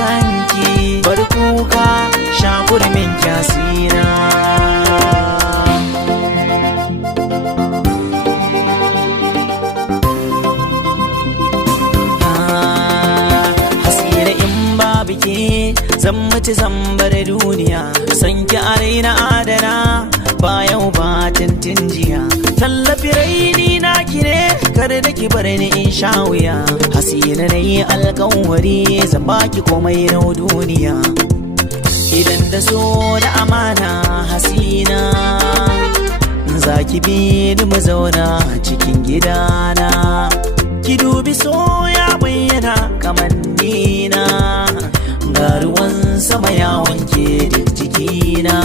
sanki, bar kuka sha kurmin kyasina. Hasira in babu ke zan mutu zan bar duniya, sanki a raina adana ba yau ba tintin jiya. Tallafi raini na kire kar da ki bar ni in sha wuya. Hasina na yi alkawari zan baki komai na duniya, idan da so da amana. Hasina za ki bi ni mu zauna cikin gidana, ki dubi so ya bayyana kamannina, ga ruwan sama ya wanke duk jikina.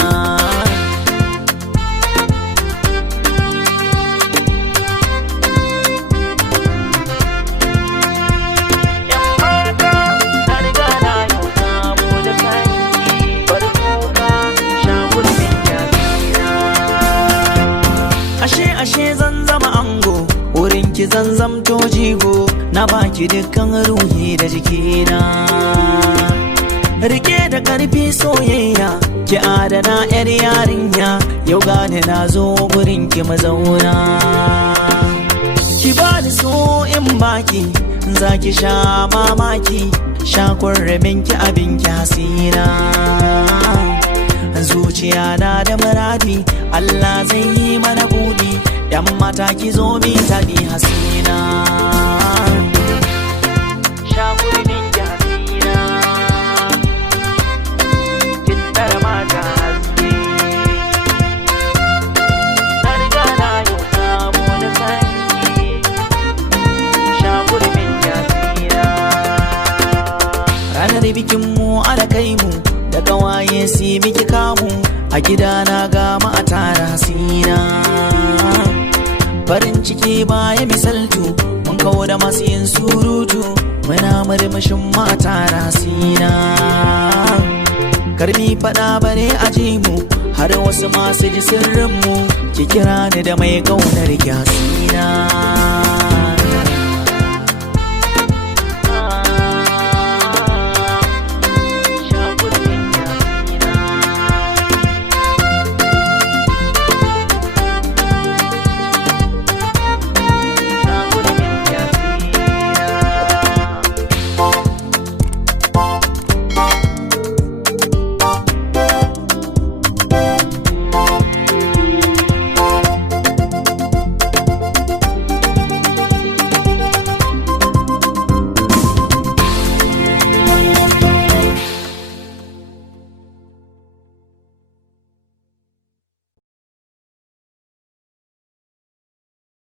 Ashe zan zama ango, wurin ki zan zamto jigo, na baki dukkan ruhi da jikina. Rike da karfi soyayya, ki adana yar yarinya, yau gane na zo wurin ki mazauna. Ki bani so in baki, za ki sha mamaki, sha kwarramin ki abin ki Hasina. Zuciya na da muradi, Allah zai yi mana buɗi, yan mata ki zo mi taɗi Hasina. Sha kurmin ki Hasina, kin tara mata haske, na riga na yau samu da sanki. Sha kurmin ki Hasina. Ranar bikin mu ala kai mu, da gawaye si miki kamu, a gidana ga mata Hasina. Farin ciki baya misaltu, mun kawo da masu yin surutu, muna murmushin mata Hasina. Karmi fada bare aji mu, har wasu masu ji sirrinmu, ki kira ni da mai kaunar Hasina.